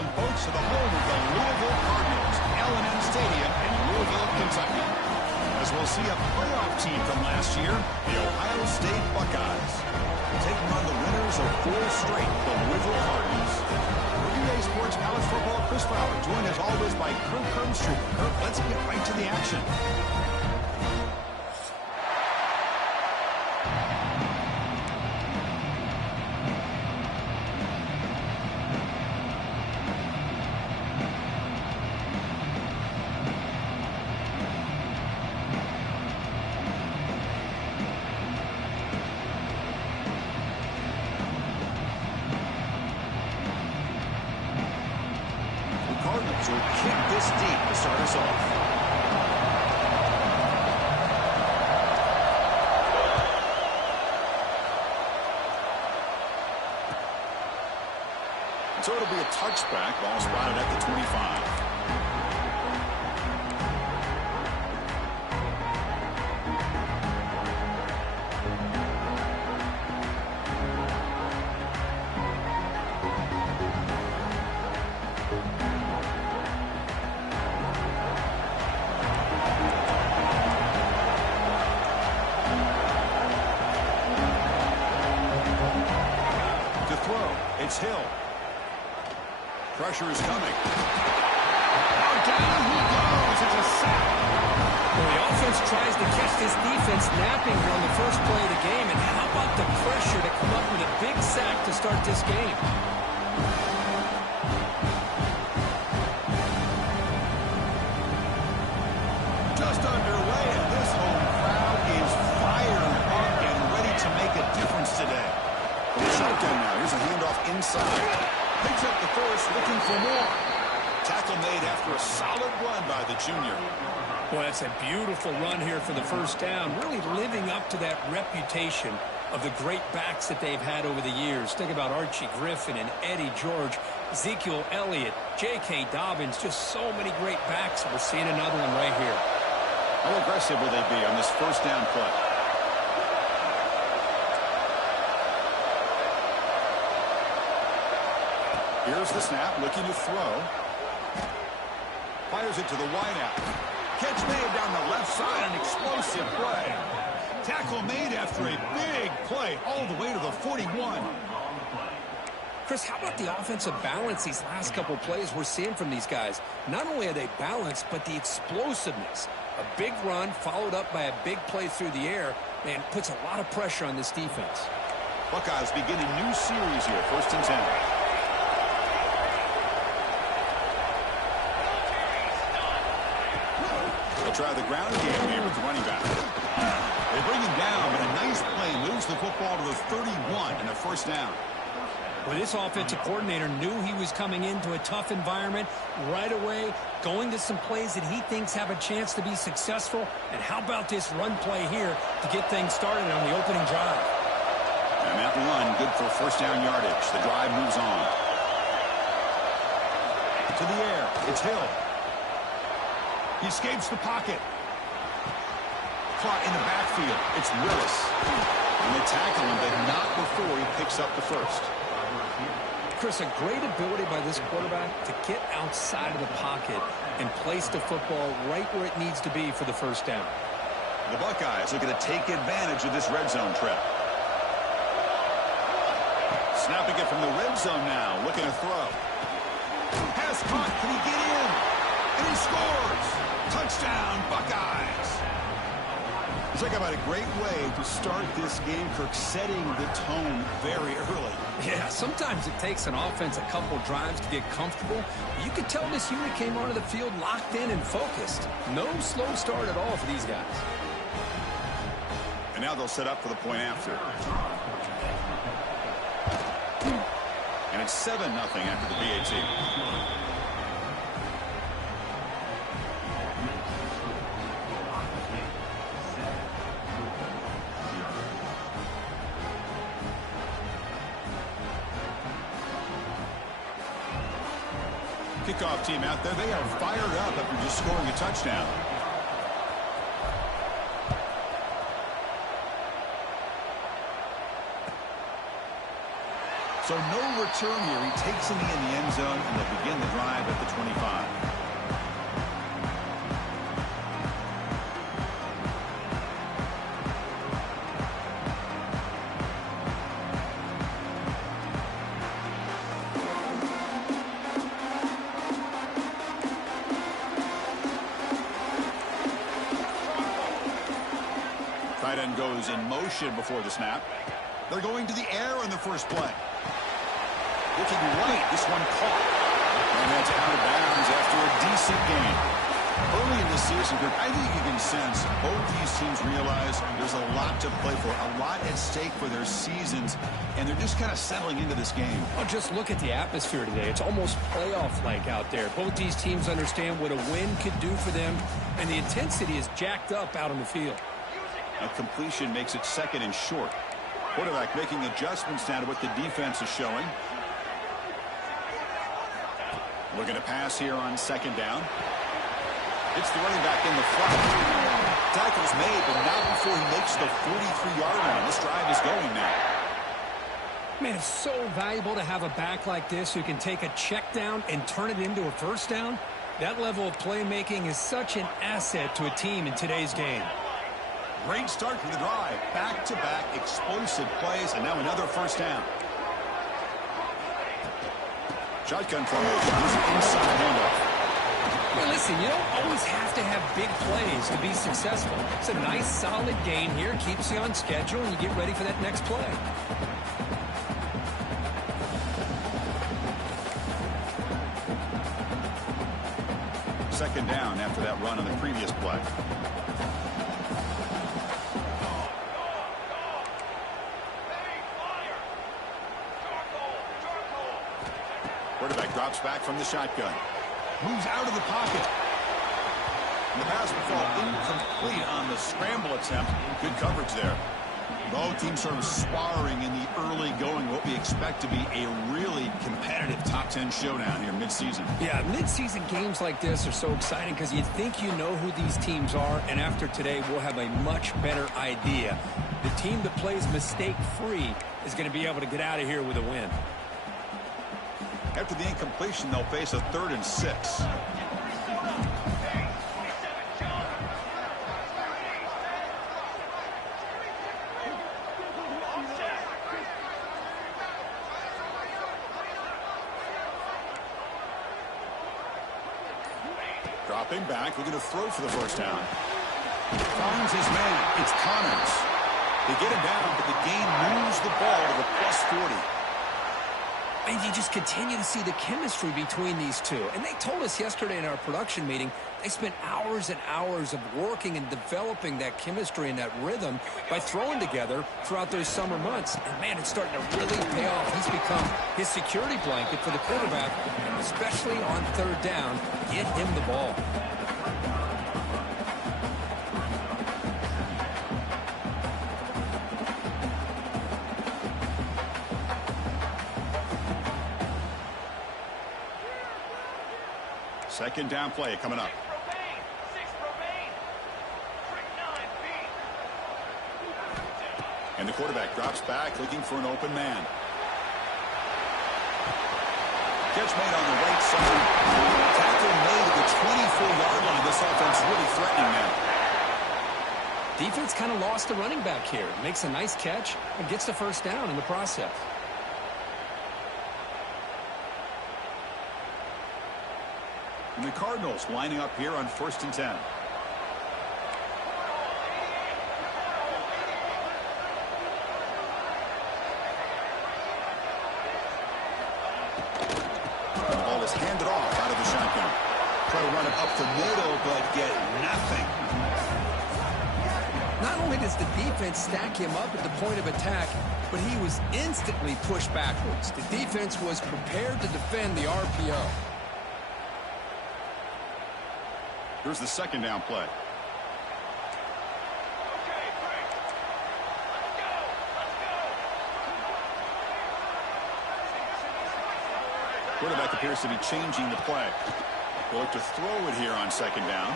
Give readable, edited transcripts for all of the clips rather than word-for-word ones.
welcome folks to the home of the Louisville Cardinals, L&M Stadium in Louisville, Kentucky. As we'll see a playoff team from last year, the Ohio State Buckeyes. Taking on the winners of 4 straight, the Louisville Cardinals. Everyday Sports College Football, Chris Fowler, joined as always by Kirk Hermstreet. Kirk, let's get right to the action. Cardinals will kick this deep to start us off. So it'll be a touchback, ball spotted at the 25. It's Hill. Pressure is coming. Oh, down he goes. It's a sack. Well, the offense tries to catch this defense napping here on the first play of the game. And how about the pressure to come up with a big sack to start this game? Just underway, and this home crowd is fired up and ready to make a difference today. Shotgun now. Here's a handoff inside. Picks up the first, looking for more. Tackle made after a solid run by the junior. Well, that's a beautiful run here for the first down. Really living up to that reputation of the great backs that they've had over the years. Think about Archie Griffin and Eddie George, Ezekiel Elliott, J.K. Dobbins. Just so many great backs. We're seeing another one right here. How aggressive will they be on this first down play? Here's the snap, looking to throw. Fires it to the wideout. Catch made down the left side, an explosive play. Tackle made after a big play all the way to the 41. Chris, how about the offensive balance these last couple plays we're seeing from these guys? Not only are they balanced, but the explosiveness. A big run followed up by a big play through the air, man, puts a lot of pressure on this defense. Buckeyes begin a new series here, 1st and 10. Try the ground game here with the running back. They bring him down, but a nice play moves the football to the 31 and a first down. Well, this offensive coordinator knew he was coming into a tough environment right away, going to some plays that he thinks have a chance to be successful. And how about this run play here to get things started on the opening drive? And that run, good for first down yardage. The drive moves on. To the air, it's Hill. He escapes the pocket. Caught in the backfield. It's Willis. And they tackle him, but not before he picks up the first. Chris, a great ability by this quarterback to get outside of the pocket and place the football right where it needs to be for the first down. The Buckeyes looking to take advantage of this red zone trip. Snapping it from the red zone now, looking to throw. Pass caught, can he get in? And he scores! Touchdown, Buckeyes! Talk about a great way to start this game, Kirk, setting the tone very early. Yeah, sometimes it takes an offense a couple drives to get comfortable. You could tell this unit came onto the field locked in and focused. No slow start at all for these guys. And now they'll set up for the point after. And it's 7-0 after the PAT. Kickoff team out there, they are fired up after just scoring a touchdown. So no return here. He takes a knee in the end zone, and they'll begin the drive at the 25. Tight end goes in motion before the snap. They're going to the air on the first play. Looking right, this one caught. And that's out of bounds after a decent game. Early in the season, I think you can sense both these teams realize there's a lot to play for, a lot at stake for their seasons, and they're just kind of settling into this game. Well, just look at the atmosphere today. It's almost playoff-like out there. Both these teams understand what a win could do for them, and the intensity is jacked up out on the field. A completion makes it second and short. Quarterback making adjustments now to what the defense is showing. Looking to pass here on second down. It's the running back in the flat. Tackle's made, but not before he makes the 43-yard line. This drive is going now. Man, it's so valuable to have a back like this who can take a check down and turn it into a first down. That level of playmaking is such an asset to a team in today's game. Great start for the drive. Back-to-back explosive plays, and now another first down. Shotgun formation. Here's an inside handoff. Well, listen, you don't always have to have big plays to be successful. It's a nice, solid gain here. Keeps you on schedule, and you get ready for that next play. Second down after that run on the previous play. Quarterback drops back from the shotgun. Moves out of the pocket. And the pass will fall incomplete on the scramble attempt. Good coverage there. Both teams sort of sparring in the early going, what we expect to be a really competitive top 10 showdown here midseason. Yeah, midseason games like this are so exciting because you think you know who these teams are, and after today we'll have a much better idea. The team that plays mistake-free is going to be able to get out of here with a win. After the incompletion, they'll face a 3rd and 6. Dropping back, looking to throw for the first down. Finds his man. It's Connors. They get him down, but the game moves the ball to the +40. And you just continue to see the chemistry between these two. And they told us yesterday in our production meeting, they spent hours and hours of working and developing that chemistry and that rhythm by throwing together throughout those summer months. And, man, it's starting to really pay off. He's become his security blanket for the quarterback, especially on 3rd down. Get him the ball. Second down play coming up. And the quarterback drops back looking for an open man. Catch made on the right side. Tackle made at the 24-yard line. This offense really threatening now. Defense kind of lost the running back here. Makes a nice catch and gets the first down in the process. And the Cardinals lining up here on 1st and 10. The ball is handed off out of the shotgun. Try to run it up the middle, but get nothing. Not only does the defense stack him up at the point of attack, but he was instantly pushed backwards. The defense was prepared to defend the RPO. Here's the second down play. Quarterback appears to be changing the play. They'll look to throw it here on second down.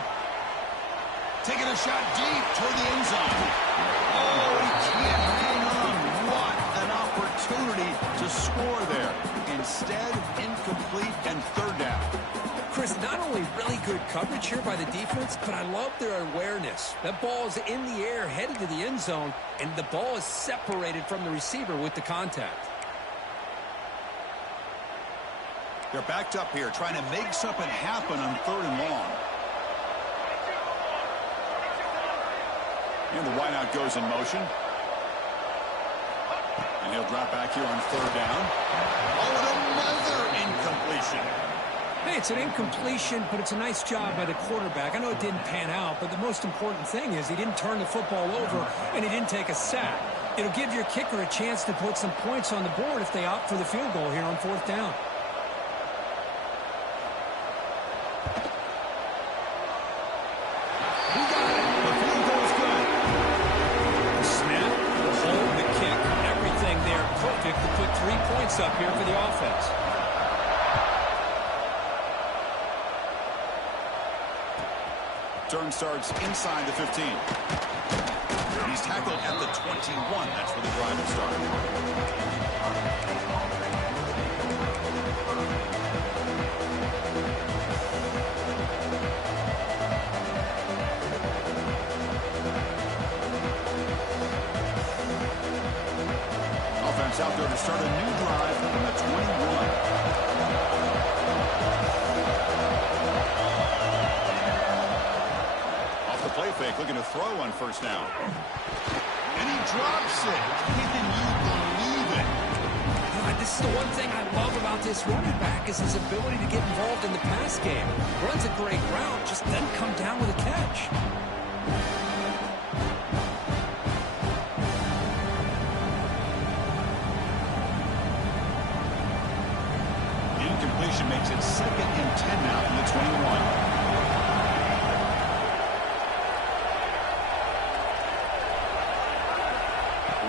Taking a shot deep toward the end zone. Oh, he can't hang on. What an opportunity opportunity to score there. Instead, incomplete and third down. Chris, not only really good coverage here by the defense, but I love their awareness. That ball is in the air, headed to the end zone, and the ball is separated from the receiver with the contact. They're backed up here, trying to make something happen on 3rd and long. And the wideout goes in motion. And he'll drop back here on 3rd down. Oh, and another incompletion. Hey, it's an incompletion, but it's a nice job by the quarterback. I know it didn't pan out, but the most important thing is he didn't turn the football over and he didn't take a sack. It'll give your kicker a chance to put some points on the board if they opt for the field goal here on 4th down. Up here for the offense. Turn starts inside the 15. He's tackled at the 21. That's where the drive will start. Out there to start a new drive from the 21. Off the play fake, looking to throw on 1st down. And he drops it. Can you believe it? This is the one thing I love about this running back is his ability to get involved in the pass game. Runs a great route, just doesn't come down with a catch. Makes it 2nd and 10 now from the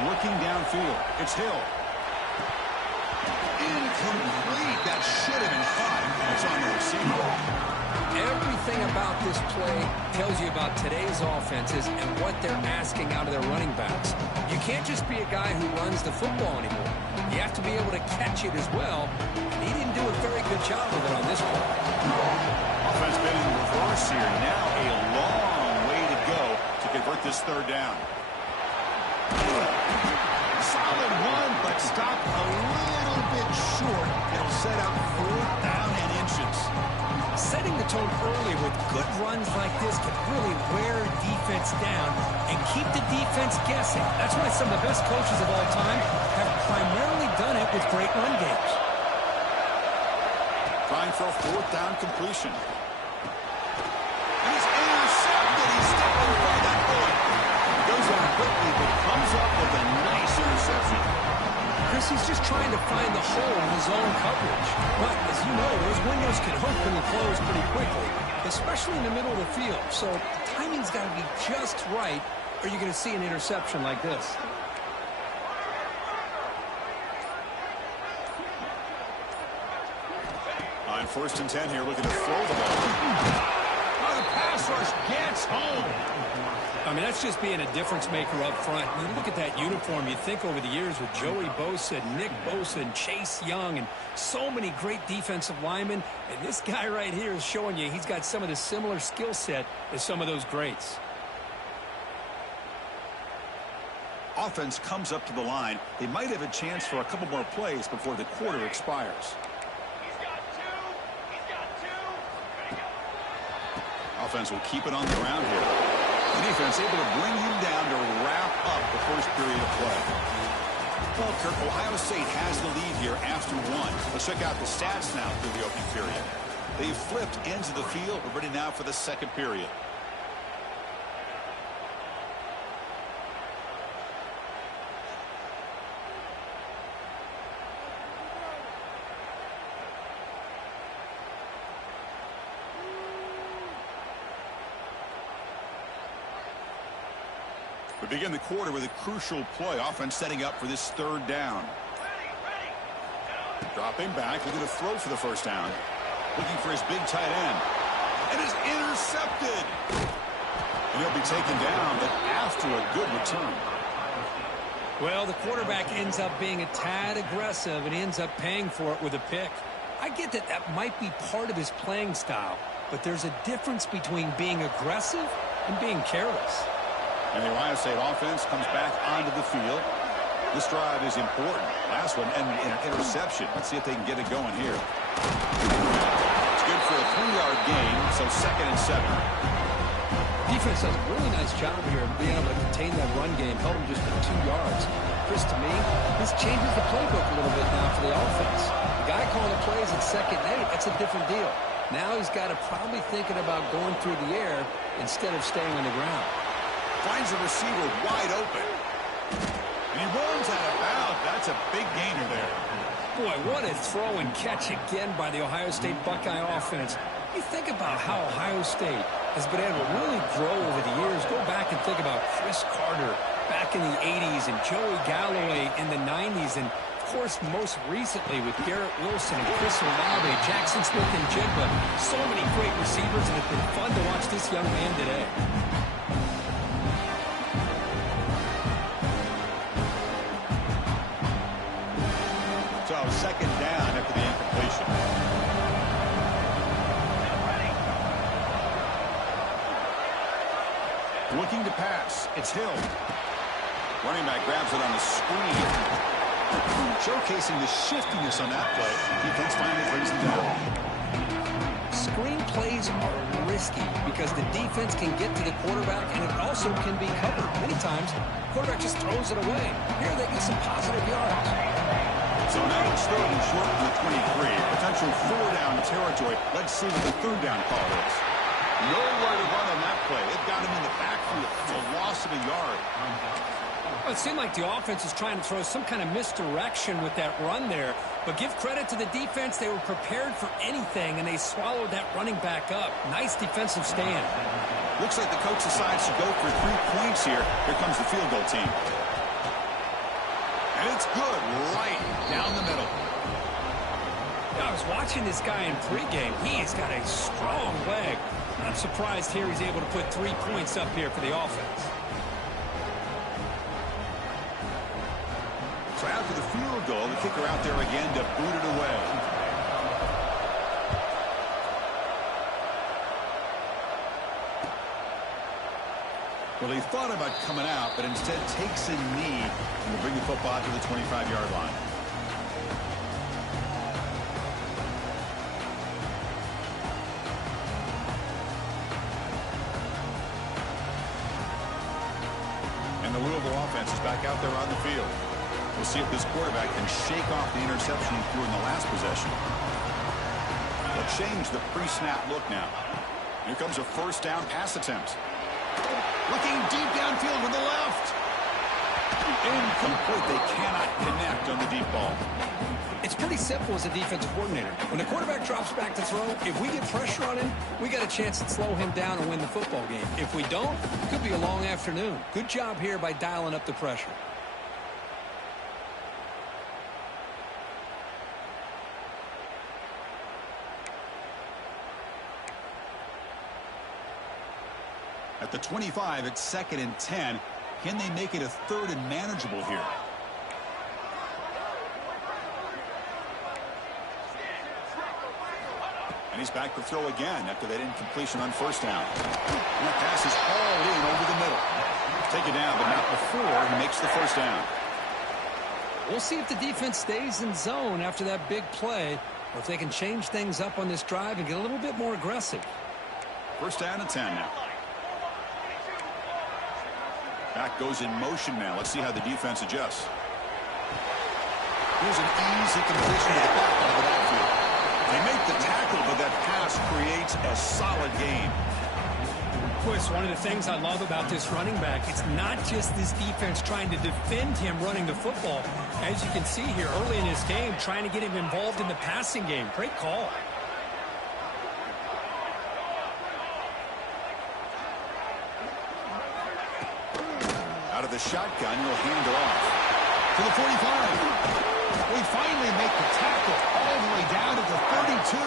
21. Working downfield. It's Hill. Incomplete. That should have been caught. It's on the receiver. Everything about this play tells you about today's offenses and what they're asking out of their running backs. You can't just be a guy who runs the football anymore. You have to be able to catch it as well. He didn't do a very good job of it on this one. Offense been in reverse here. Now a long way to go to convert this 3rd down. Solid one, but stopped a little bit short. It'll set up 4th down and inches. Setting the tone early with good runs like this can really wear defense down and keep the defense guessing. That's why some of the best coaches of all time have primarily done it with great run games. Trying for a 4th down completion. And he's intercepted. He's stepped in front of that bullet. Goes on quickly, but comes up with a nice interception. Chris, he's just trying to find the hole in his own coverage. But, as you know, those windows can open and close pretty quickly, especially in the middle of the field. So the timing's got to be just right, or you're going to see an interception like this. On 1st and 10 here, looking to throw the ball. Oh, the pass rush gets home. I mean, that's just being a difference maker up front. You look at that uniform, you think over the years with Joey Bosa, Nick Bosa, and Chase Young, and so many great defensive linemen. And this guy right here is showing you he's got some of the similar skill set as some of those greats. Offense comes up to the line. They might have a chance for a couple more plays before the quarter expires. Offense will keep it on the ground here. The defense able to bring him down to wrap up the 1st period of play. Well, Kirk, Ohio State has the lead here after 1. Let's check out the stats now through the opening period. They've flipped ends of the field. We're ready now for the 2nd period. We begin the quarter with a crucial play. Offense setting up for this 3rd down. Dropping back, looking to throw for the 1st down. Looking for his big tight end. And is intercepted. And he'll be taken down, but after a good return. Well, the quarterback ends up being a tad aggressive, and he ends up paying for it with a pick. I get that that might be part of his playing style, but there's a difference between being aggressive and being careless. And the Ohio State offense comes back onto the field. This drive is important. Last one ended in an interception. Let's see if they can get it going here. It's good for a 3-yard gain, so 2nd and 7. Defense does a really nice job here of being able to contain that run game, held him just for 2 yards. Chris, to me, this changes the playbook a little bit now for the offense. The guy calling the plays at 2nd and 8, that's a different deal. Now he's got to probably thinking about going through the air instead of staying on the ground. Finds a receiver wide open. And he runs out of bounds. That's a big gainer there. Boy, what a throw and catch again by the Ohio State Buckeye offense. You think about how Ohio State has been able to really grow over the years. Go back and think about Chris Carter back in the 80s and Joey Galloway in the 90s. And, of course, most recently with Garrett Wilson and Chris Olave, Jackson Smith and Jigba. So many great receivers, and it's been fun to watch this young man today. So 2nd down after the incompletion. Looking to pass. It's Hill. Running back grabs it on the screen. Showcasing the shiftiness on that play. Defense finally brings him down. Screen plays are risky because the defense can get to the quarterback, and it also can be covered. Many times, the quarterback just throws it away. Here they get some positive yards. So now it's 3rd and short from the 23. Potential 4-down territory. Let's see what the 3rd down call is. Nowhere to run on that play. It got him in the backfield. It's a loss of a yard. Well, it seemed like the offense was trying to throw some kind of misdirection with that run there. But give credit to the defense. They were prepared for anything, and they swallowed that running back up. Nice defensive stand. Looks like the coach decides to go for 3 points here. Here comes the field goal team. And it's good right down the middle. I was watching this guy in pregame. He has got a strong leg. I'm surprised here he's able to put 3 points up here for the offense. So after the field goal, the kicker out there again to boot it away. Well, he thought about coming out, but instead takes a knee and will bring the football to the 25-yard line. And the Louisville offense is back out there on the field. We'll see if this quarterback can shake off the interception he threw in the last possession. They'll change the pre-snap look now. Here comes a 1st down pass attempt. Looking deep downfield with the left. Incomplete. They cannot connect on the deep ball. It's pretty simple as a defensive coordinator. When the quarterback drops back to throw, if we get pressure on him, we got a chance to slow him down and win the football game. If we don't, it could be a long afternoon. Good job here by dialing up the pressure. At the 25, it's 2nd and 10. Can they make it a 3rd and manageable here? And he's back to throw again after that incompletion on 1st down. And that pass is hauled in over the middle. Take it down, but not before he makes the 1st down. We'll see if the defense stays in zone after that big play, or if they can change things up on this drive and get a little bit more aggressive. 1st down and 10 now. Back goes in motion now. Let's see how the defense adjusts. Here's an easy completion to the back out of the backfield. They make the tackle, but that pass creates a solid gain. Chris, one of the things I love about this running back, it's not just this defense trying to defend him running the football. As you can see here early in this game, trying to get him involved in the passing game. Great call. Out of the shotgun, he'll hand it off to the 45. We finally make the tackle all the way down to the 32.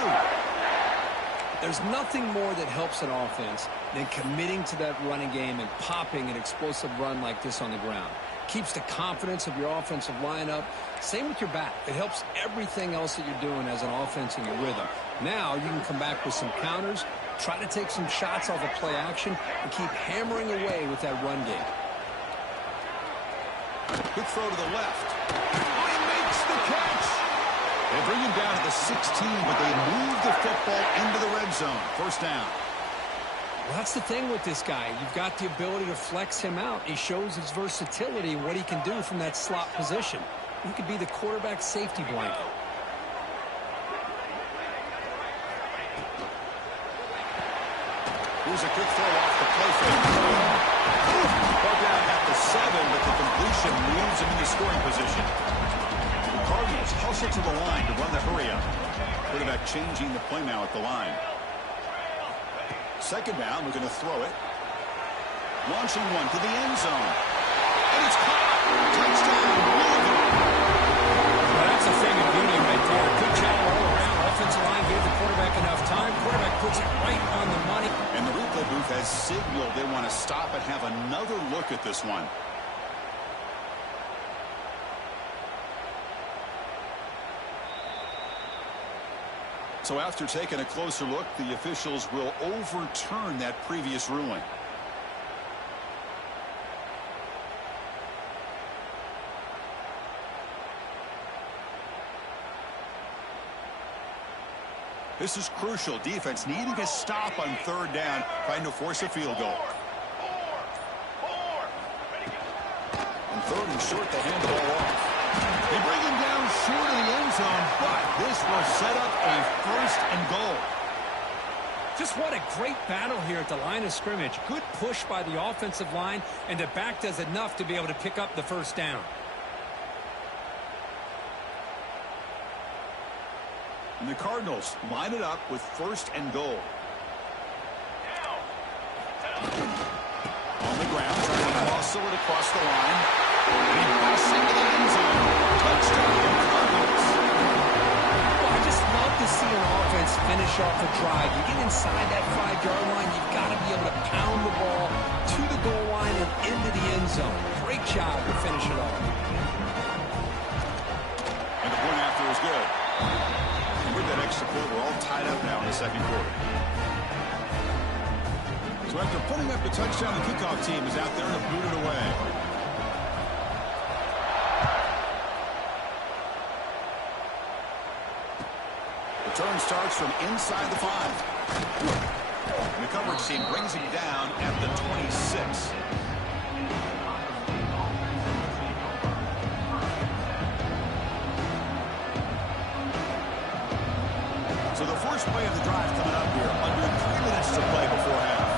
There's nothing more that helps an offense than committing to that running game and popping an explosive run like this on the ground. keeps the confidence of your offensive line up. Same with your back. It helps everything else that you're doing as an offense in your rhythm. Now you can come back with some counters, try to take some shots off of play action, and keep hammering away with that run game. Quick throw to the left. He makes the catch. They bring him down to the 16, but they move the football into the red zone. First down. Well, that's the thing with this guy. You've got the ability to flex him out. He shows his versatility and what he can do from that slot position. He could be the quarterback safety blanket. Here's a quick throw off the play fake. Brought down at the 7, but the completion moves him into scoring position. The Cardinals hustle to the line to run the hurry up. Quarterback changing the play now at the line. Second down, we're going to throw it. Launching one to the end zone. And it's caught. Touchdown, Louisville. Well, that's a thing of beauty right there. Good job all around. Offensive line gave the quarterback enough time. Quarterback puts it right on the money. And the replay booth has signaled they want to stop and have another look at this one. So after taking a closer look, the officials will overturn that previous ruling. This is crucial. Defense needing a stop on third down, trying to force a field goal. And third and short, they hand the ball off. They bring him down short of the end zone, but this will set up a first and goal. Just what a great battle here at the line of scrimmage. Good push by the offensive line, and the back does enough to be able to pick up the first down. And the Cardinals line it up with first and goal. On the ground, trying to muscle it across the line. And he busts into the end zone. Touchdown, Cardinals. Well, I just love to see an offense finish off a drive. You get inside that 5-yard line, you've got to be able to pound the ball to the goal line and into the end zone. Great job to finish it off. And the point after is good. And with that extra point, we're all tied up now in the second quarter. So after putting up the touchdown, the kickoff team is out there to boot it away. Return starts from inside the 5. And the coverage team brings him down at the 26. So the first play of the drive coming up here, under 3 minutes to play before half.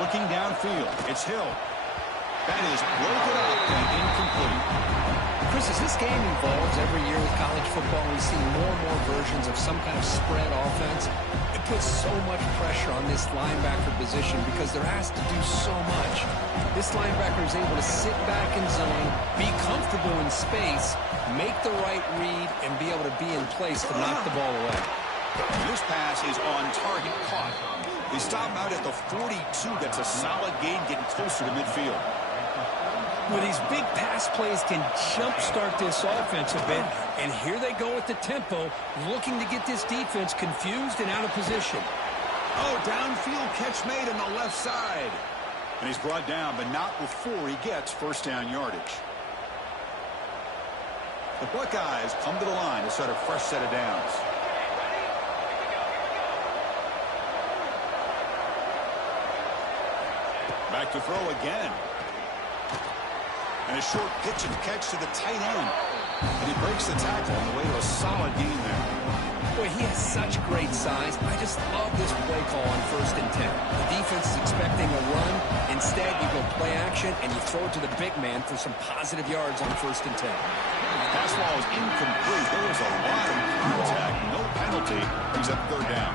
Looking downfield, it's Hill. That is broken up and incomplete. Chris, as this game evolves every year with college football, we see more and more versions of some kind of spread offense. It puts so much pressure on this linebacker position because they're asked to do so much. This linebacker is able to sit back in zone, be comfortable in space, make the right read, and be able to be in place to knock the ball away. This pass is on target, caught. They stop out at the 42. That's a solid gain, getting closer to midfield. Well, these big pass plays can jumpstart this offense a bit, and here they go with the tempo, looking to get this defense confused and out of position. Oh, downfield catch made on the left side. And he's brought down, but not before he gets first down yardage. The Buckeyes come to the line to set a fresh set of downs. Back to throw again. And a short pitch and catch to the tight end. And he breaks the tackle on the way to a solid gain there. Boy, he has such great size. I just love this play call on 1st and 10. The defense is expecting a run. Instead, you go play action, and you throw it to the big man for some positive yards on 1st and 10. Pass ball is incomplete. There was a lot of contact. No penalty. Brings up third down.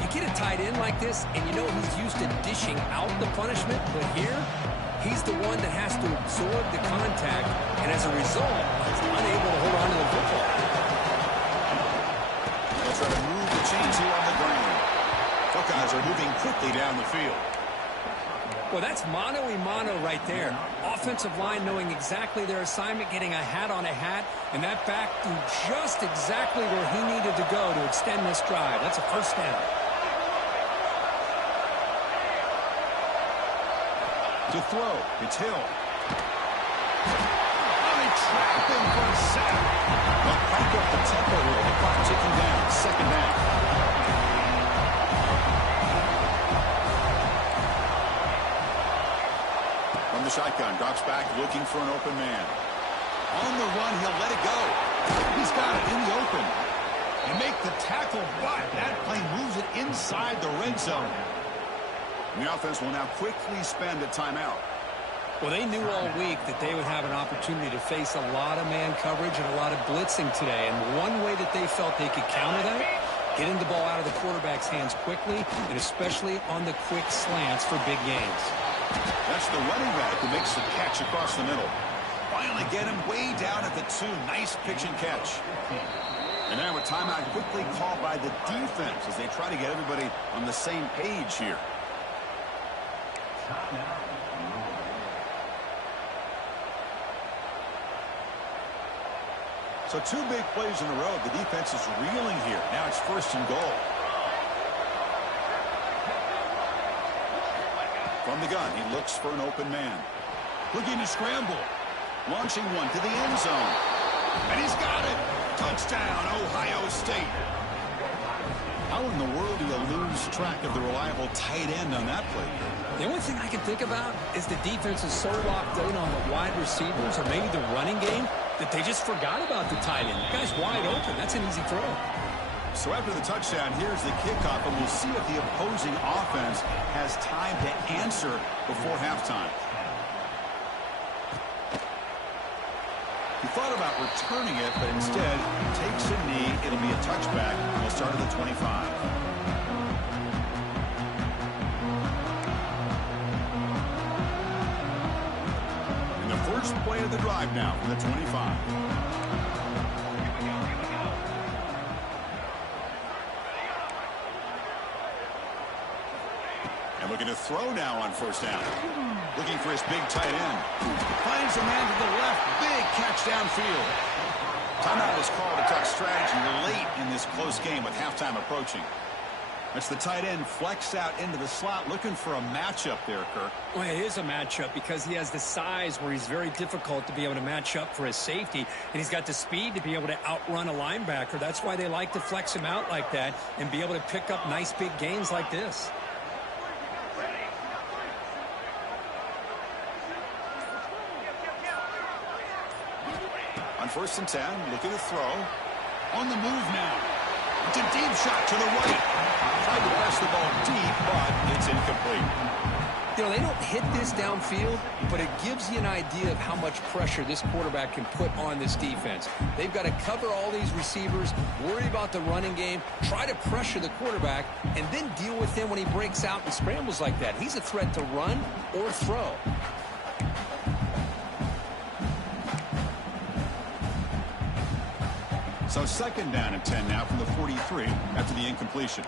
You get a tight end like this, and you know he's used to dishing out the punishment, but here, he's the one that has to absorb the contact, and as a result, he's unable to hold on to the football. They'll try to move the chains here on the ground. Buckeyes are moving quickly down the field. Well, that's mano-a-mano right there. Offensive line knowing exactly their assignment, getting a hat on a hat, and that back threw just exactly where he needed to go to extend this drive. That's a first down. To throw, it's Hill. They trap him for a sack. They'll crank up the tempo here. The clock ticking down. Second down. From the shotgun, drops back, looking for an open man. On the run, he'll let it go. He's got it in the open. And make the tackle, but that play moves it inside the red zone. The offense will now quickly spend a timeout. Well, they knew all week that they would have an opportunity to face a lot of man coverage and a lot of blitzing today. And one way that they felt they could counter that, getting the ball out of the quarterback's hands quickly, and especially on the quick slants for big gains. That's the running back who makes the catch across the middle. Finally get him way down at the 2. Nice pitch and catch. And now a timeout quickly called by the defense as they try to get everybody on the same page here. So 2 big plays in a row. The defense is reeling here. Now it's first and goal. From the gun, he looks for an open man. Looking to scramble. Launching one to the end zone. And he's got it. Touchdown, Ohio State. How in the world do you lose track of the reliable tight end on that play? The only thing I can think about is the defense is so locked in on the wide receivers or maybe the running game that they just forgot about the tight end. The guy's wide open. That's an easy throw. So after the touchdown, here's the kickoff, and we'll see if the opposing offense has time to answer before halftime. He thought about returning it, but instead takes a knee. It'll be a touchback. We'll start at the 25. And the first play of the drive now from the 25. And looking to throw now on first down. Looking for his big tight end. Finds a man to the left. Big catch downfield. Timeout is called to talk strategy late in this close game with halftime approaching. That's the tight end flexed out into the slot, looking for a matchup there, Kirk. Well, it is a matchup because he has the size where he's very difficult to be able to match up for his safety, and he's got the speed to be able to outrun a linebacker. That's why they like to flex him out like that and be able to pick up nice big gains like this. On first and 10, looking to throw. On the move now. It's a deep shot to the right. Tried to press the ball deep, but it's incomplete. You know, they don't hit this downfield, but it gives you an idea of how much pressure this quarterback can put on this defense. They've got to cover all these receivers, worry about the running game, try to pressure the quarterback, and then deal with him when he breaks out and scrambles like that. He's a threat to run or throw. So second down and 10 now from the 43 after the incompletion.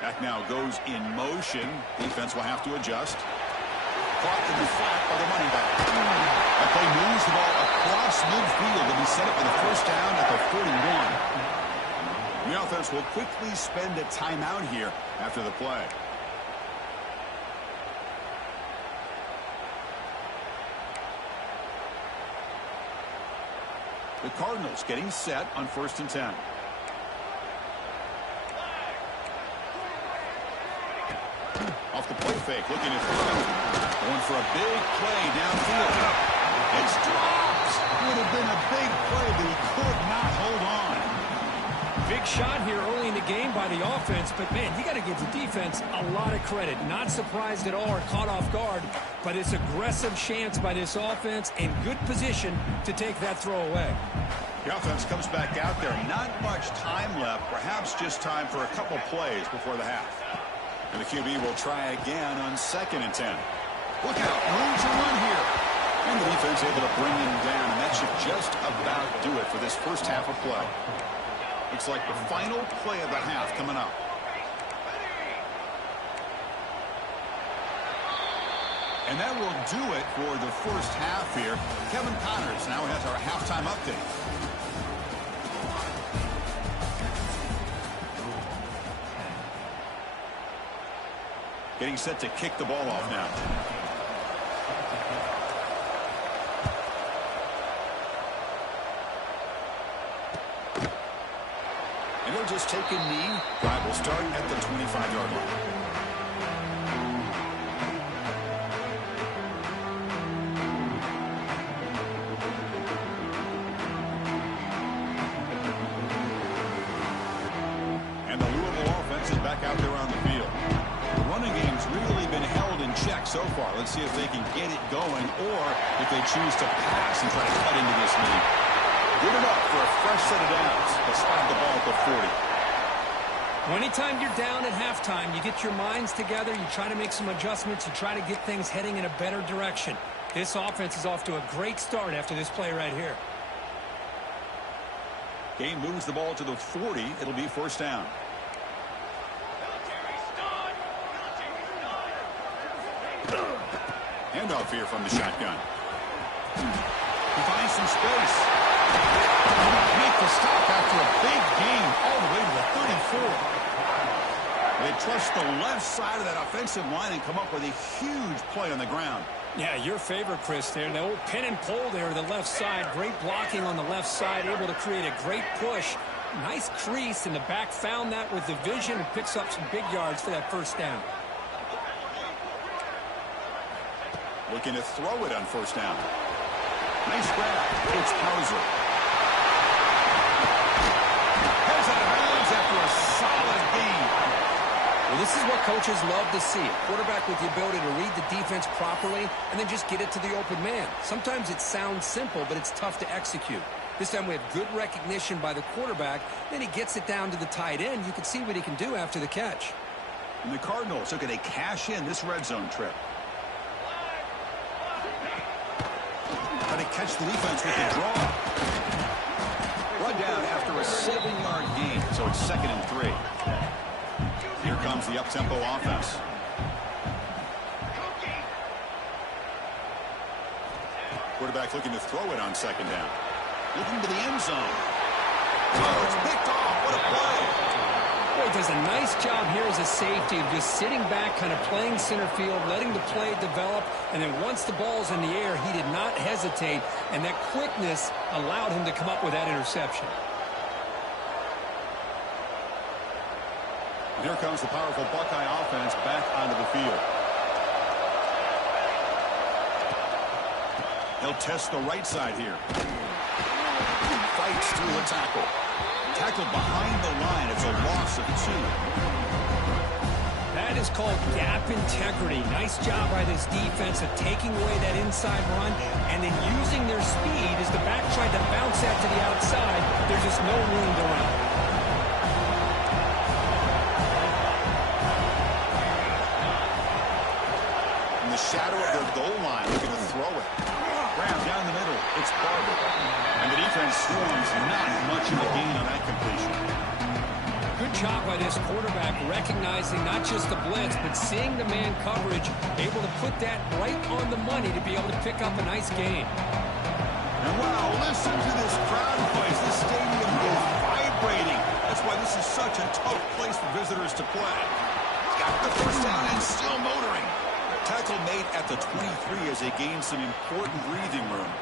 Back now goes in motion. Defense will have to adjust. Caught in the flat by the running back. That play moves the ball across midfield and he set it for the first down at the 41. The offense will quickly spend a timeout here after the play. The Cardinals getting set on first and 10. Off the play fake, looking at throw. Going for a big play downfield. It's dropped. Would have been a big play, but he could not hold on. Big shot here early in the game by the offense, but man, you got to give the defense a lot of credit. Not surprised at all or caught off guard, but it's aggressive chance by this offense in good position to take that throw away. The offense comes back out there. Not much time left, perhaps just time for a couple plays before the half. And the QB will try again on second and 10. Look out, room to run here. And the defense able to bring him down, and that should just about do it for this first half of play. Looks like the final play of the half coming up. And that will do it for the first half here. Kevin Connors now has our halftime update. Getting set to kick the ball off now. And he'll just take a knee. Drive will start at the 25-yard line. Out there on the field. The running game's really been held in check so far. Let's see if they can get it going or if they choose to pass and try to cut into this lead. Good enough for a fresh set of downs. They'll spot the ball at the 40. Anytime you're down at halftime, you get your minds together, you try to make some adjustments, you try to get things heading in a better direction. This offense is off to a great start after this play right here. Game moves the ball to the 40. It'll be first down. Handoff here from the shotgun. He finds some space. Make the stop after a big gain all the way to the 34. They trust the left side of that offensive line and come up with a huge play on the ground. Yeah, your favorite, Chris, there. The old pin and pull there, the left side. Great blocking on the left side, able to create a great push. Nice crease, and the back found that with the vision and picks up some big yards for that first down. Looking to throw it on first down. Nice grab. It's Hauser. Heads out of bounds after a solid gain. Well, this is what coaches love to see. A quarterback with the ability to read the defense properly and then just get it to the open man. Sometimes it sounds simple, but it's tough to execute. This time we have good recognition by the quarterback. Then he gets it down to the tight end. You can see what he can do after the catch. And the Cardinals looking to cash in this red zone trip. How to catch the defense with the draw. Run down after a 7-yard gain, so it's 2nd and 3. Here comes the up-tempo offense. Quarterback looking to throw it on 2nd down. Looking to the end zone. Oh, it's picked off. What a play. Boy, does a nice job here as a safety of just sitting back, kind of playing center field, letting the play develop, and then once the ball's in the air, he did not hesitate, and that quickness allowed him to come up with that interception. And here comes the powerful Buckeye offense back onto the field. He'll test the right side here. Fights through a tackle. Tackled behind the line. It's a loss of 2. That is called gap integrity. Nice job by this defense of taking away that inside run and then using their speed as the back tried to bounce that to the outside. There's just no room to run. In the shadow of their goal line, looking to throw it. Grab down the middle. It's Barber. And the defense swarms not much of a gain on that completion. Good job by this quarterback recognizing not just the blitz, but seeing the man coverage, able to put that right on the money to be able to pick up a nice gain. And wow, listen to this crowd noise. This stadium is vibrating. That's why this is such a tough place for visitors to play. Got the first down and still motoring. Tackle made at the 23 as they gain some important breathing room.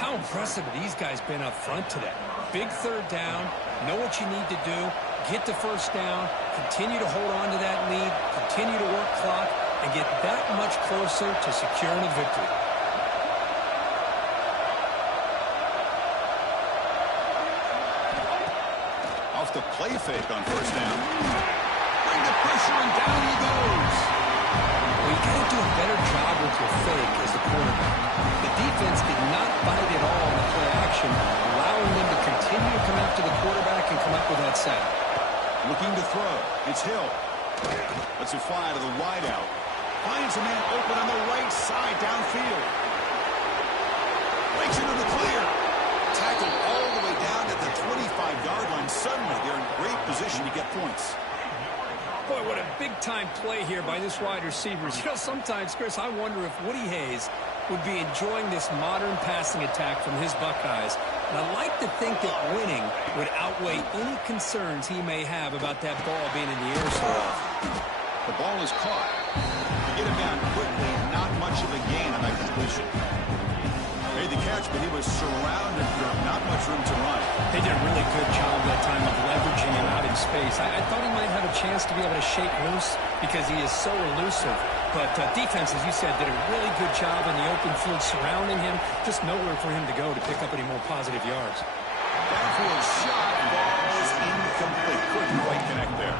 How impressive have these guys been up front today? Big 3rd down, know what you need to do, get the first down, continue to hold on to that lead, continue to work clock, and get that much closer to securing a victory. Off the play fake on first down. Bring the pressure and down he goes. Well, you got to do a better job with your fake as the quarterback. The defense did not bite at all in the play action, allowing them to continue to come after the quarterback and come up with that sack. Looking to throw. It's Hill. Lets it fly to the wideout. Finds a man open on the right side downfield. Breaks into the clear. Tackled all the way down at the 25-yard line. Suddenly, they're in great position to get points. Boy, what a big-time play here by this wide receiver. You know, sometimes, Chris, I wonder if Woody Hayes would be enjoying this modern passing attack from his Buckeyes. And I like to think that winning would outweigh any concerns he may have about that ball being in the air so often. The ball is caught. To get him down quickly, not much of a gain on that completion. Made the catch, but he was surrounded for not much room to run. They did a really good job that time of leveraging him out in space. I thought he might have a chance to be able to shake loose because he is so elusive. But defense, as you said, did a really good job in the open field surrounding him. Just nowhere for him to go to pick up any more positive yards. Downfield shot, ball is incomplete. Couldn't quite connect there.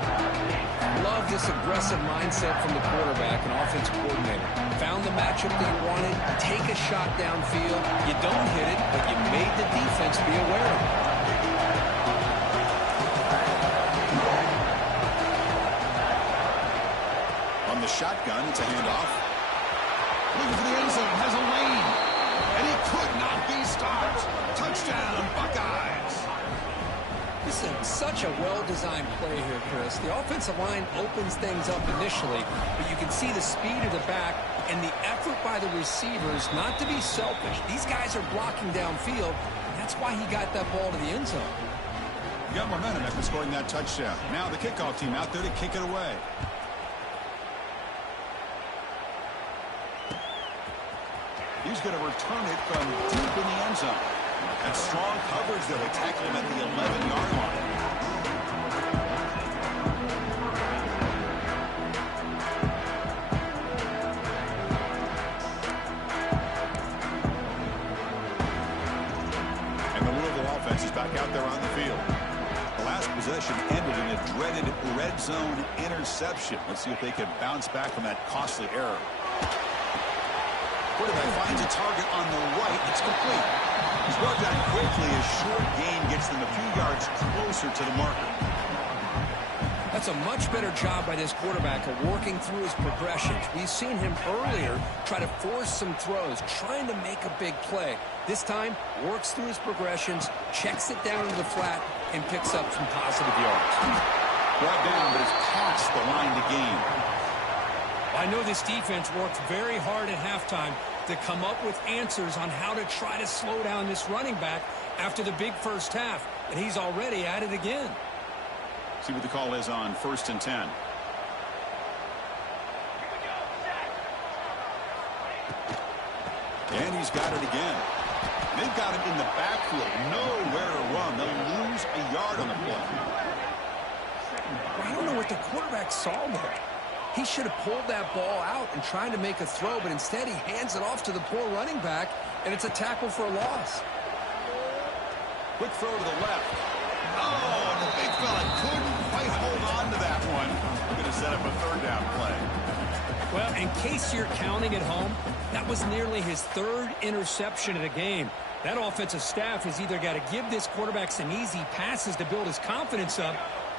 Love this aggressive mindset from the quarterback and offensive coordinator. Found the matchup that you wanted, take a shot downfield. You don't hit it, but you made the defense be aware of it. On the shotgun, it's a handoff. Looking for the end zone, has a lane. And he could not be stopped. Touchdown, Buckeyes. This is such a well-designed play here, Chris. The offensive line opens things up initially, but you can see the speed of the back and the effort by the receivers not to be selfish. These guys are blocking downfield, and that's why he got that ball to the end zone. He got momentum after scoring that touchdown. Now the kickoff team out there to kick it away. He's going to return it from deep in the end zone. And strong coverage there. They tackle him at the 11-yard line. And the Louisville offense is back out there on the field. The last possession ended in a dreaded red zone interception. Let's see if they can bounce back from that costly error. Quarterback finds a target on the right. It's complete. He's brought down quickly. A short gain gets them a few yards closer to the marker. That's a much better job by this quarterback of working through his progressions. We've seen him earlier try to force some throws, trying to make a big play. This time, works through his progressions, checks it down to the flat, and picks up some positive yards. Brought down, but it's past the line to gain. I know this defense worked very hard at halftime to come up with answers on how to try to slow down this running back after the big first half, and he's already at it again. See what the call is on 1st and 10. And he's got it again. They've got him in the backfield. Nowhere to run. They'll lose a yard on the play. I don't know what the quarterback saw there. He should have pulled that ball out and tried to make a throw, but instead he hands it off to the poor running back, and it's a tackle for a loss. Quick throw to the left. Oh, and the big fella couldn't quite hold on to that one. We're going to set up a third down play. Well, in case you're counting at home, that was nearly his third interception of the game. That offensive staff has either got to give this quarterback some easy passes to build his confidence up,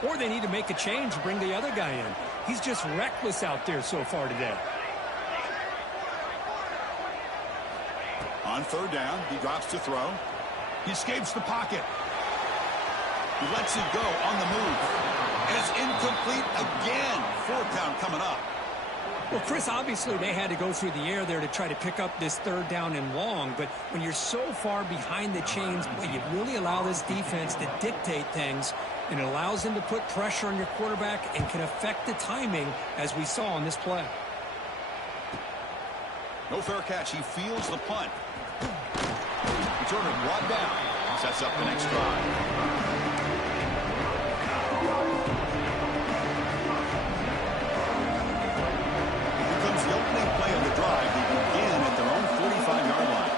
or they need to make a change and bring the other guy in. He's just reckless out there so far today. On third down, he drops to throw. He escapes the pocket. He lets it go on the move. And it's incomplete again. Fourth down coming up. Well, Chris, obviously they had to go through the air there to try to pick up this third down and long, but when you're so far behind the chains, boy, you really allow this defense to dictate things, and it allows them to put pressure on your quarterback and can affect the timing, as we saw on this play. No fair catch. He fields the punt. Returner brought down. Sets up the next drive. The opening play of the drive will begin at their own 45-yard line.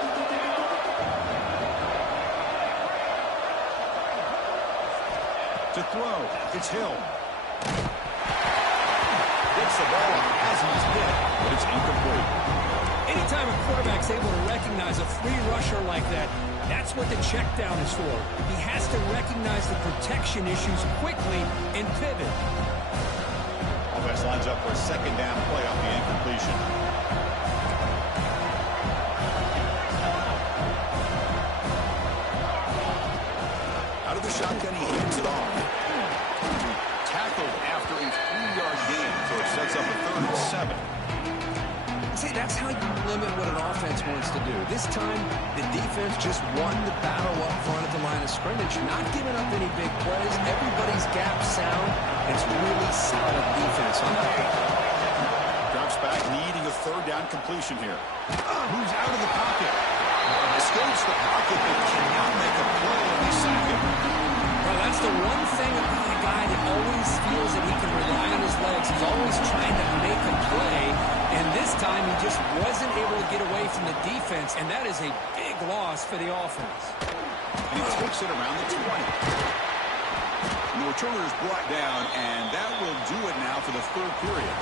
To throw, it's Hill. Gets the ball as he's hit, but it's incomplete. Anytime a quarterback's able to recognize a free rusher like that, that's what the check down is for. He has to recognize the protection issues quickly and pivot. Offense lines up for a second down play off the incompletion. 7. See, that's how you limit what an offense wants to do. This time, the defense just won the battle up front at the line of scrimmage, not giving up any big plays. Everybody's gap sound. It's really solid defense on that. Drops back, needing a third down completion here. Moves out of the pocket. Escapes the pocket, but cannot make a play, and they sack him. Well, that's the one thing about a guy that always feels that he can rely on his legs. He's always trying to make a play, and this time he just wasn't able to get away from the defense, and that is a big loss for the offense. And he takes it around the 20. And the returner is brought down, and that will do it now for the third period.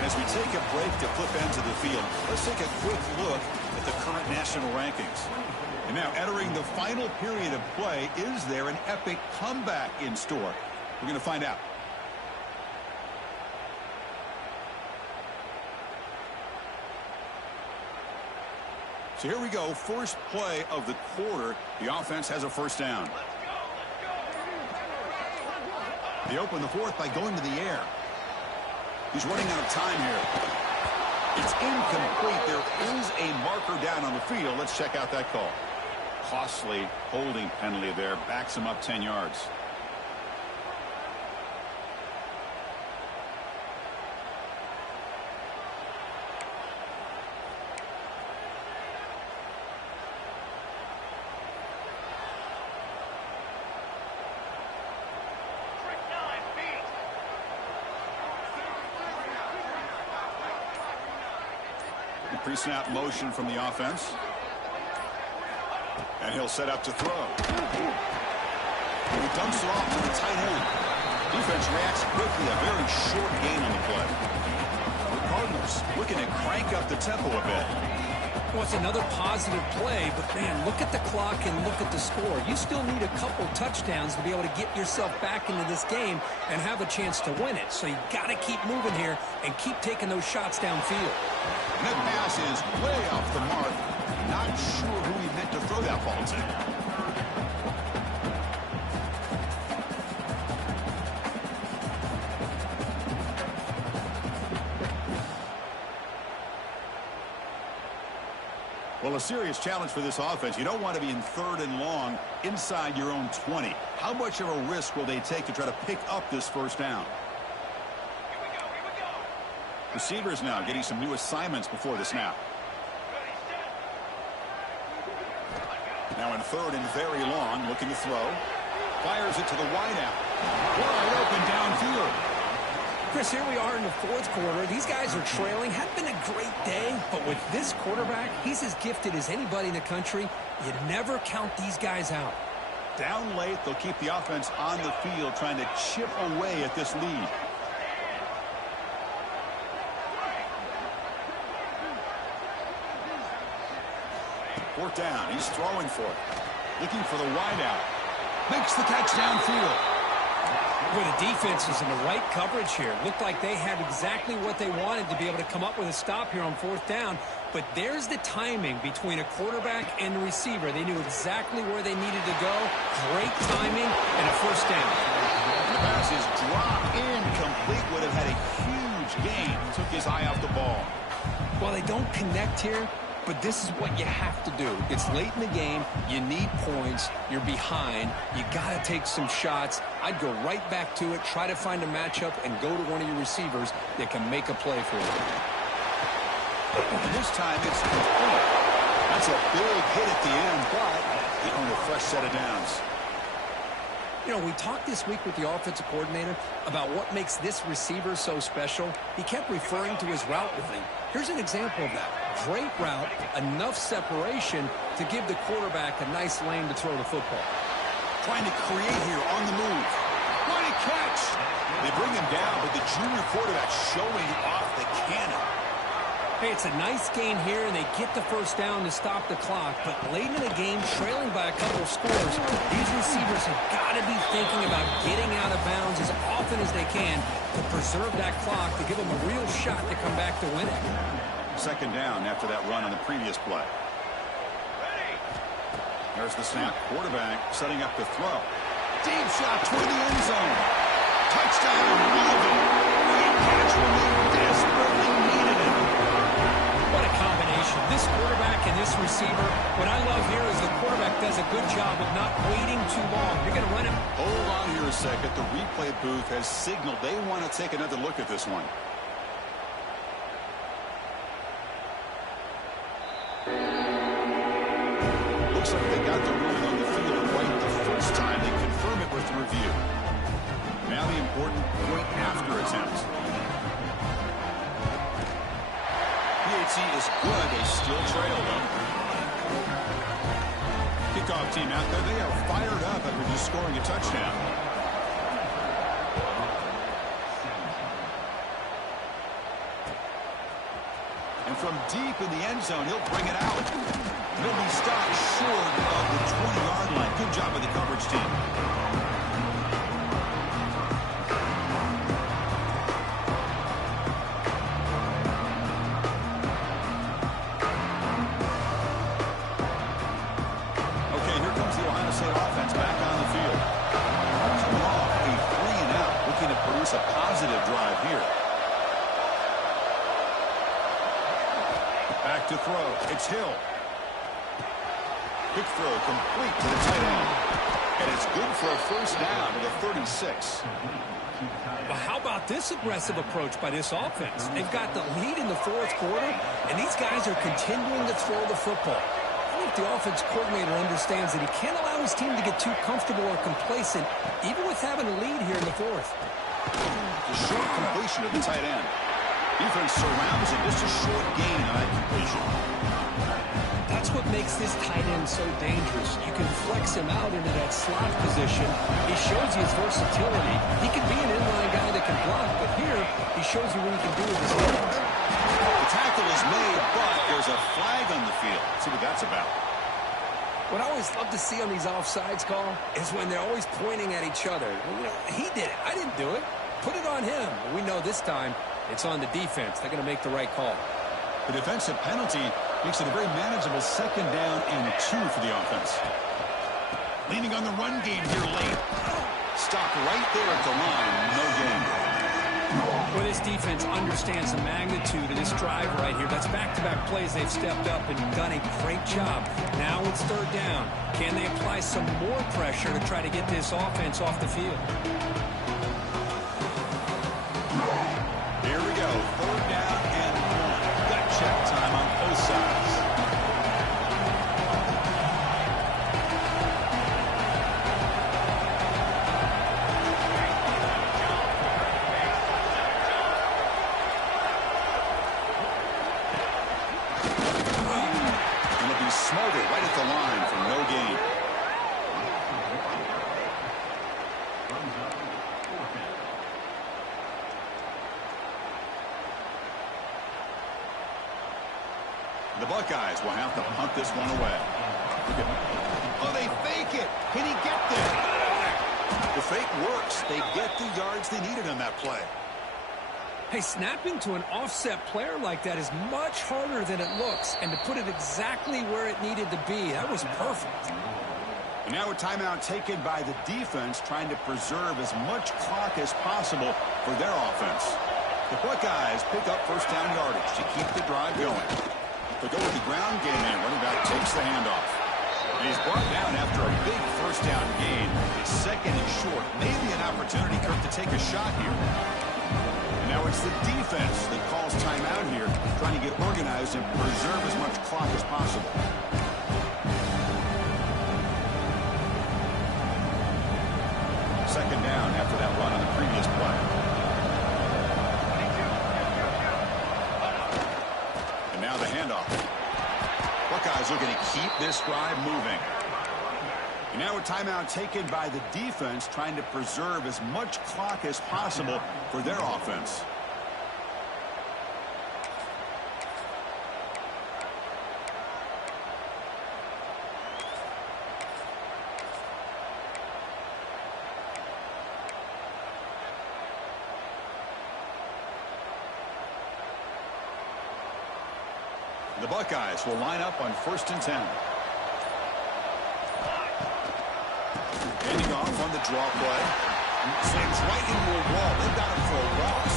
And as we take a break to flip ends of the field, let's take a quick look at the current national rankings. And now entering the final period of play, is there an epic comeback in store? We're going to find out. So here we go, first play of the quarter. The offense has a first down. They open the fourth by going to the air. He's running out of time here. It's incomplete. There is a marker down on the field. Let's check out that call. Costly holding penalty there. Backs him up 10 yards. Pre-snap motion from the offense. And he'll set up to throw. And he dumps it off to the tight end. Defense reacts quickly. A very short gain on the play. The Cardinals looking to crank up the tempo a bit. Well, it's another positive play, but man, look at the clock and look at the score. You still need a couple touchdowns to be able to get yourself back into this game and have a chance to win it. So you got to keep moving here and keep taking those shots downfield. And that pass is way off the mark. Not sure who he meant to throw that ball to. Well, a serious challenge for this offense. You don't want to be in third and long inside your own 20. How much of a risk will they take to try to pick up this first down? Receivers now getting some new assignments before the snap. Now in third and very long, looking to throw. Fires it to the wideout. Wide open downfield. Chris, here we are in the fourth quarter. These guys are trailing. Hadn't been a great day, but with this quarterback, he's as gifted as anybody in the country. You never count these guys out. Down late, they'll keep the offense on the field trying to chip away at this lead. Fourth down. He's throwing for it. Looking for the wideout. Makes the catch downfield. Well, the defense is in the right coverage here. Looked like they had exactly what they wanted to be able to come up with a stop here on fourth down. But there's the timing between a quarterback and the receiver. They knew exactly where they needed to go. Great timing and a first down. And the pass is dropped incomplete. Would have had a huge gain. Took his eye off the ball. Well, they don't connect here, but this is what you have to do. It's late in the game. You need points. You're behind. You got to take some shots. I'd go right back to it, try to find a matchup, and go to one of your receivers that can make a play for you. And this time it's complete. That's a big hit at the end, but they earn a fresh set of downs. You know, we talked this week with the offensive coordinator about what makes this receiver so special. He kept referring to his route running. Here's an example of that. Great route, enough separation to give the quarterback a nice lane to throw the football. Trying to create here on the move. What a catch! They bring him down, but the junior quarterback showing off the cannon. Hey, it's a nice gain here, and they get the first down to stop the clock. But late in the game, trailing by a couple of scores, these receivers have got to be thinking about getting out of bounds as often as they can to preserve that clock, to give them a real shot to come back to win it. Second down after that run on the previous play. There's the snap. Quarterback setting up to throw. Deep shot toward the end zone. Touchdown, Louisville. Great catch when they desperately What I love here is the quarterback does a good job of not waiting too long. You're going to run him. Hold on here a second. The replay booth has signaled they want to take another look at this one. Looks like they got the rule on the field right the first time. They confirm it with the review. Now the important point after attempt. PAT is good. They still trail them. Kickoff team out there. They are fired up after just scoring a touchdown. And from deep in the end zone, he'll bring it out. He'll be stopped short of the 20-yard line. Good job by the coverage team. Okay, here comes the Ohio State offense back on the field. Coming off a 3-and-out, looking to produce a positive drive here. Back to throw. It's Hill. Quick throw complete to the tight end. And it's good for a first down to the 36. Well, how about this aggressive approach by this offense? They've got the lead in the fourth quarter, and these guys are continuing to throw the football. I think the offense coordinator understands that he can't allow his team to get too comfortable or complacent, even with having a lead here in the fourth. The short completion to the tight end. Defense surrounds him. Just a short gain on that completion. That's what makes this tight end so dangerous. You can flex him out into that slot position. He shows you his versatility. He can be an inline guy that can block, but here he shows you what he can do with his hands. The tackle is made, but there's a flag on the field. Let's see what that's about. What I always love to see on these offsides call is when they're always pointing at each other. Well, you know, he did it. I didn't do it. Put it on him. But we know this time it's on the defense. They're going to make the right call. The defensive penalty makes it a very manageable 2nd down and 2 for the offense. Leaning on the run game here late. Stop right there at the line. No gain. Well, this defense understands the magnitude of this drive right here. That's back-to-back plays. They've stepped up and done a great job. Now it's 3rd down. Can they apply some more pressure to try to get this offense off the field? Here we go. 3rd down and 1. Gut check time on both sides. It'll be smothered right at the line for no gain. The Buckeyes will have to punt this one away. Oh, they fake it. Can he get there? The fake works. They get the yards they needed on that play. Hey, snapping to an offset player like that is much harder than it looks. And to put it exactly where it needed to be, that was perfect. And now a timeout taken by the defense, trying to preserve as much clock as possible for their offense. The Buckeyes pick up first down yardage to keep the drive going. They go with the ground game, and running back takes the handoff. And he's brought down after a big first down gain. It's 2nd and short. Maybe an opportunity, Kirk, to take a shot here. And now it's the defense that calls timeout here, trying to get organized and preserve as much clock as possible. Second down after that run on the previous play. And now the handoff. Buckeyes looking to keep this drive moving. And now a timeout taken by the defense, trying to preserve as much clock as possible for their offense. The Buckeyes will line up on 1st and 10. Handing off on the draw play. Slings right into a wall. They've got him for a loss.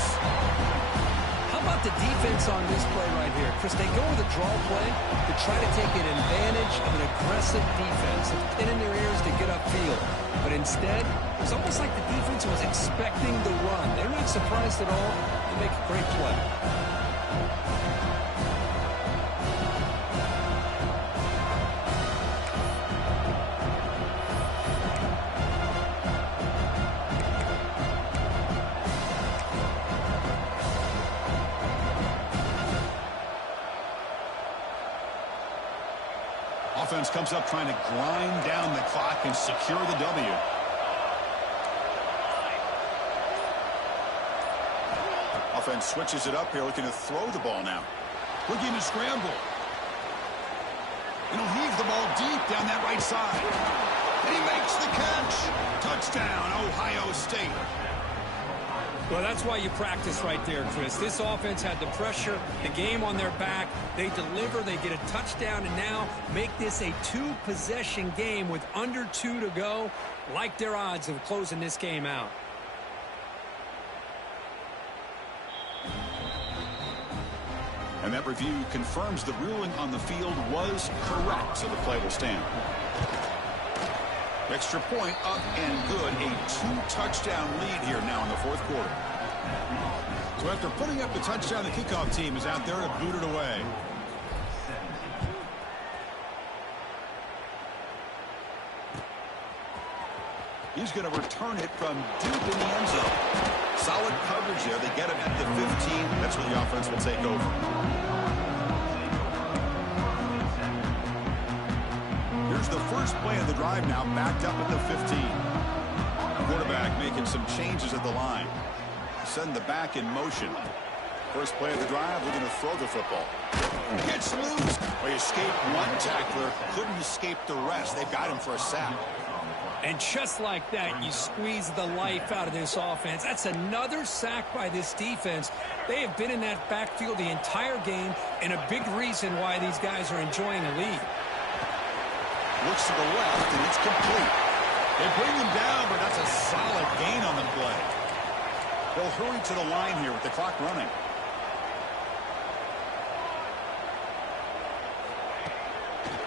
How about about the defense on this play right here? Chris, they go with a draw play to try to take an advantage of an aggressive defense, of pinning their ears to get upfield. But instead, it's almost like the defense was expecting the run. They're not surprised at all. They make a great play. Offense comes up trying to grind down the clock and secure the W. Offense switches it up here, looking to throw the ball now. Looking to scramble. And he'll heave the ball deep down that right side. And he makes the catch. Touchdown, Ohio State. Well, that's why you practice right there, Chris. This offense had the pressure, the game on their back. They deliver, they get a touchdown, and now make this a two-possession game with under 2 to go. Like their odds of closing this game out. And that review confirms the ruling on the field was correct, so the play will stand. Extra point up and good. A 2-touchdown lead here now in the fourth quarter. So after putting up the touchdown, the kickoff team is out there to boot it away. He's going to return it from deep in the end zone. Solid coverage there. They get him at the 15. That's where the offense will take over. Here's the first play of the drive now, backed up at the 15. Quarterback making some changes at the line. Send the back in motion. First play of the drive, we're going to throw the football. Gets loose. Well, he escaped one tackler, couldn't escape the rest. They've got him for a sack. And just like that, you squeeze the life out of this offense. That's another sack by this defense. They have been in that backfield the entire game, and a big reason why these guys are enjoying a lead. Looks to the left, and it's complete. They bring him down, but that's a solid gain on the play. They'll hurry to the line here with the clock running.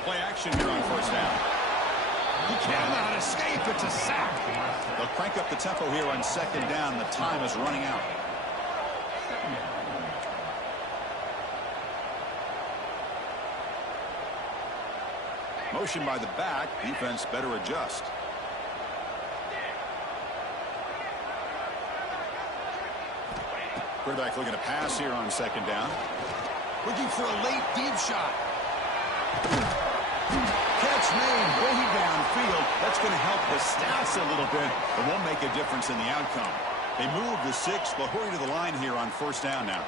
Play action here on first down. He cannot escape. It's a sack. They'll crank up the tempo here on second down. The time is running out. Motion by the back. Defense better adjust. Quarterback looking to pass here on second down. Looking for a late deep shot. Catch made way downfield. That's going to help the stats a little bit, but won't make a difference in the outcome. They move the 6, but hurry to the line here on first down now.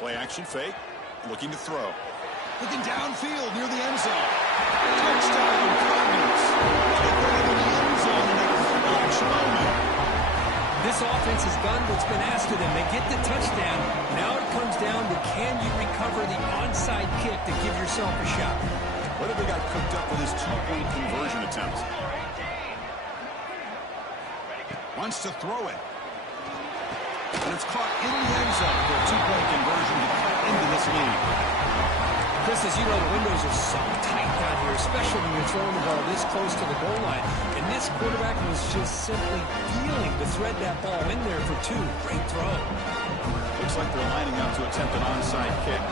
Play action fake. Looking to throw. Looking downfield near the end zone. Touchdown, Cardinals. They go into the end zone in a clutch moment. This offense has done what's been asked of them. They get the touchdown. Now it comes down to, can you recover the onside kick to give yourself a shot? What have they got cooked up with his 2-point conversion attempt? Wants to throw it. And it's caught in the end zone for a 2-point conversion to cut into this lead. Chris, as you know, the windows are so tight down here, especially when you're throwing the ball this close to the goal line. And this quarterback was just simply feeling to thread that ball in there for 2. Great throw. Looks like they're lining up to attempt an onside kick.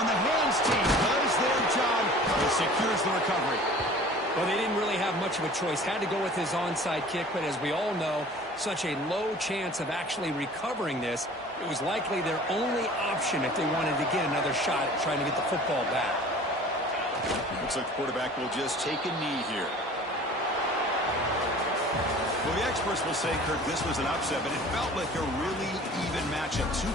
On the hands team does their job. It secures the recovery. Well, they didn't really have much of a choice. Had to go with his onside kick, but as we all know, such a low chance of actually recovering this. It was likely their only option if they wanted to get another shot at trying to get the football back. Looks like the quarterback will just take a knee here. Well, the experts will say, Kirk, this was an upset, but it felt like a really even matchup. 2